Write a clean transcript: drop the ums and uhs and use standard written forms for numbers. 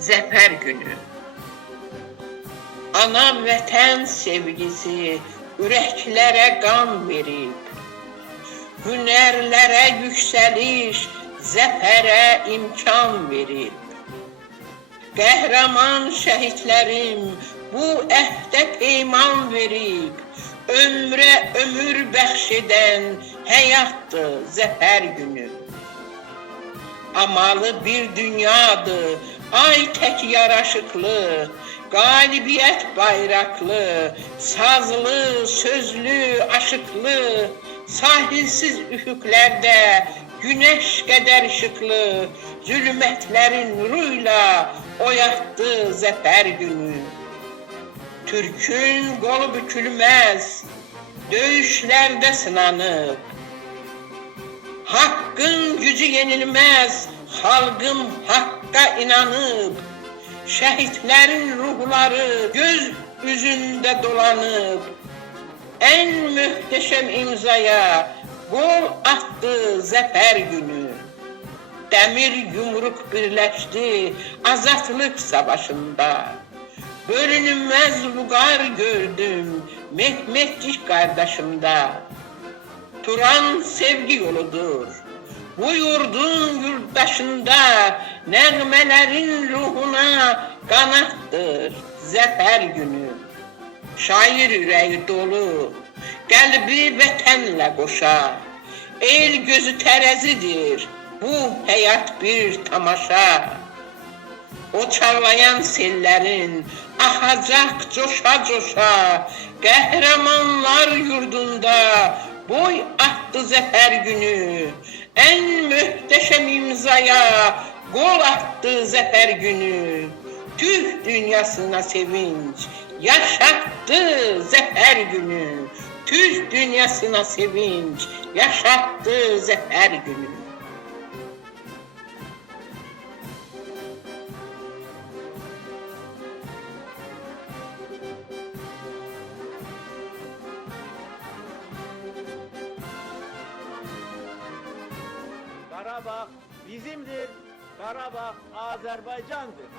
Zəfər günü. Ana vətən sevgisi ürəklərə qan verib, hünərlərə yüksəliş, zəfərə imkan verib. Qəhrəman şəhidlərim bu əhdə peyman verib, ömrə ömür bəxş edən həyatdır zəfər günü. Amalı bir dünyadır, ay tək yaraşıqlı, qalibiyyət bayraqlı, sazlı, sözlü, aşıqlı, sahilsiz üfüqlərdə günəş qədər işıqlı, zülmətlərin nuruyla oyatdı zəfər günü. Türkün qolu bükülməz, döyüşlərdə sınanıb, haqqın gücü yenilməz, xalqım haqqa inanıb, şəhidlərin ruhları göz üzündə dolanıb, ən möhtəşəm imzaya qol atdı zəfər günü. Dəmir yumruq birləşdi azadlıq savaşında, bölünməz vüqar gördüm Mehmetçik qardaşımda. Turan sevgi yoludur, bu yurdun yurttaşında nəğmələrin ruhuna qanatdır zəfər günü. Şair ürəyi dolu, qəlbi vətənlə qoşa, el gözü tərəzidir, bu həyat bir tamaşa. O çağlayan sellərin axacaq coşa-coşa, qəhrəmanlar yurdunda boy atdı zəfər günü. Ən möhtəşəm imzaya qol atdı zəfər günü. Türk dünyasına sevinç yaşattı zəfər günü. Türk dünyasına sevinç yaşattı zəfər günü. Qarabağ bizimdir, Qarabağ Azərbaycandır.